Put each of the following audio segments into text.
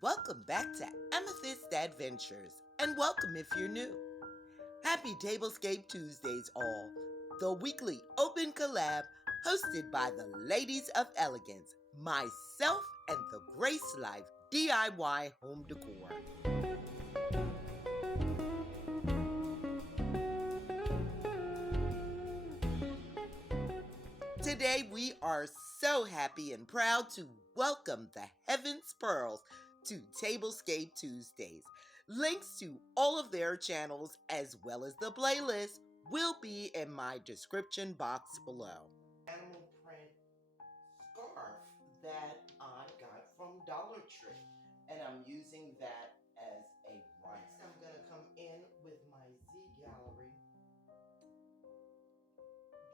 Welcome back to Amethyst Adventures, and welcome if you're new. Happy Tablescape Tuesdays, all, the weekly open collab hosted by the Ladies of Elegance, myself, and the Grace Life DIY Home Decor. Today, we are so happy and proud to welcome the Heaven's Pearls to Tablescape Tuesdays. Links to all of their channels as well as the playlist will be in my description box below. Animal print scarf that I got from Dollar Tree, and I'm using that as a right. Next, I'm going to come in with my Z Gallery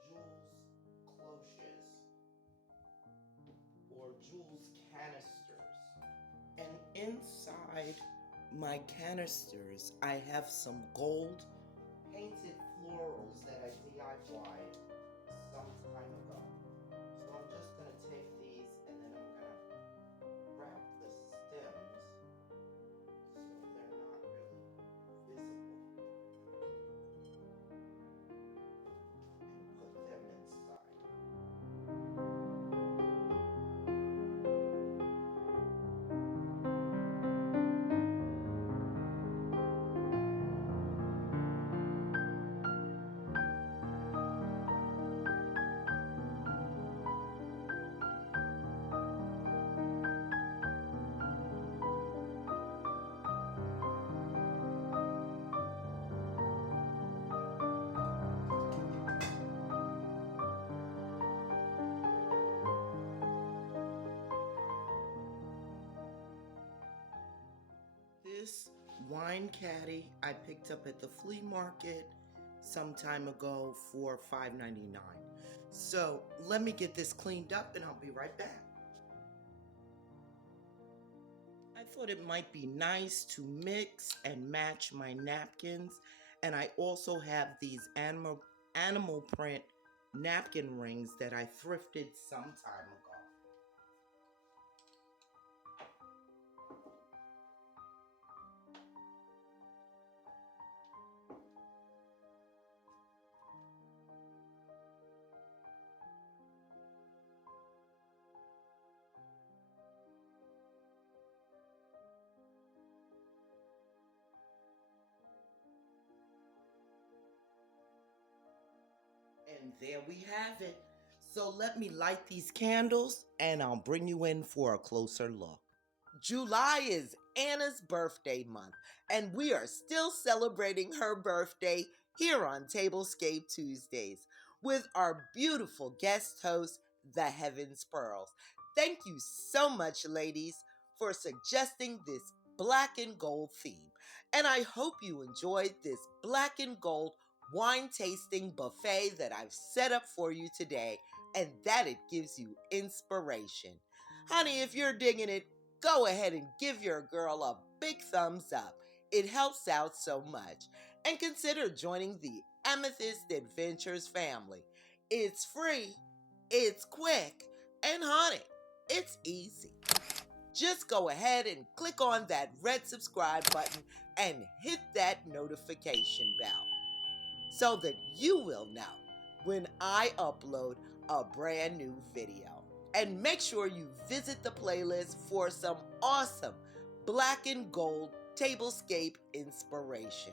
Jules cloches or Jules canisters. And inside my canisters, I have some gold painted florals that I DIY'd some time ago. So I'm just going to take these and then I'm going to wrap the stems so they're not really visible and put them inside. This wine caddy I picked up at the flea market some time ago for $5.99. So let me get this cleaned up and I'll be right back. I thought it might be nice to mix and match my napkins, and I also have these animal print napkin rings that I thrifted some time ago. And there we have it. So let me light these candles and I'll bring you in for a closer look. July is Anna's birthday month, and we are still celebrating her birthday here on Tablescape Tuesdays with our beautiful guest host, the Heaven's Pearls. Thank you so much, ladies, for suggesting this black and gold theme. And I hope you enjoyed this black and gold wine tasting buffet that I've set up for you today, and that it gives you inspiration. Honey, if you're digging it, go ahead and give your girl a big thumbs up. It helps out so much. And consider joining the Amethyst Adventures family. It's free, it's quick, and honey, it's easy. Just go ahead and click on that red subscribe button and hit that notification bell so that you will know when I upload a brand new video. And make sure you visit the playlist for some awesome black and gold tablescape inspiration.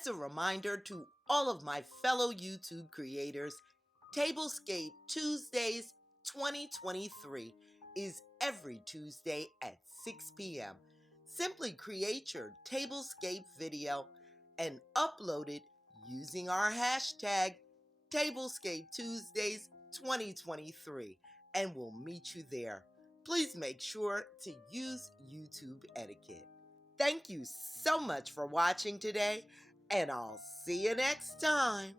as a reminder to all of my fellow YouTube creators, Tablescape Tuesdays 2023 is every Tuesday at 6 p.m. Simply create your Tablescape video and upload it using our hashtag Tablescape Tuesdays 2023, and we'll meet you there. Please make sure to use YouTube etiquette. Thank you so much for watching today, and I'll see you next time.